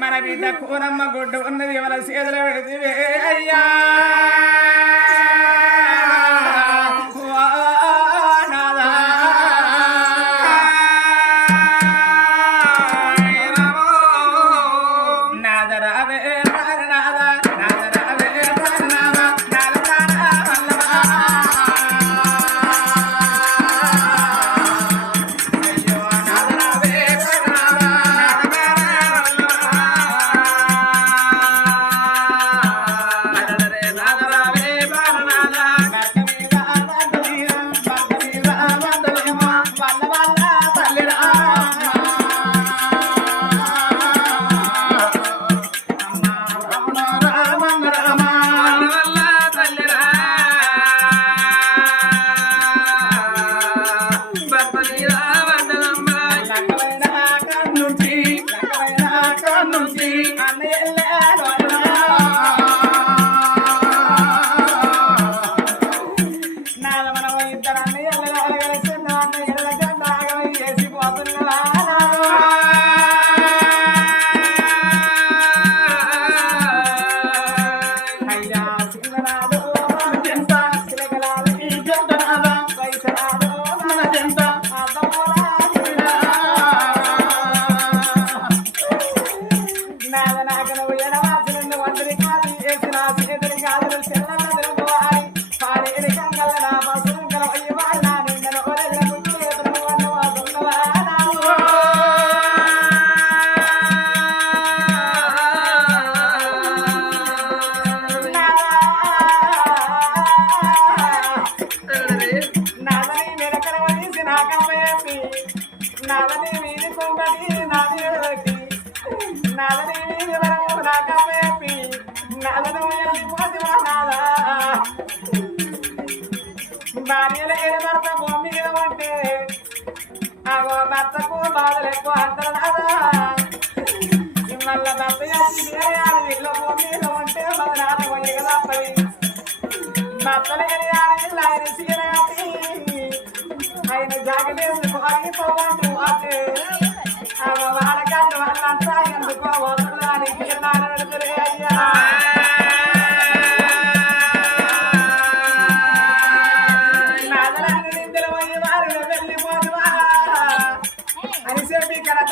మన బిడ్డ కూరమ్మ గొడ్డు ఉన్నది ఎవరి చేతులు పెడితే అయ్యా. అయ్యా నాదని మెరకన వదిసి నాది నాదని భార్యల ఎడమర్త భూమి మీద ఉంటే అగో భర్తకు బాధలు ఎక్కువ మళ్ళా భర్త ఇళ్ళ భూమి ఉంటే మన నాన్న పోయి కదా భర్తలు ఎరియాలి ఆయన సీరగాటి ఆయన వాళ్ళకి ఆగిపోవాలి అంటే వాడకాన్ని వాళ్ళంతా ఎందుకో వదలడానికి అయ్యా.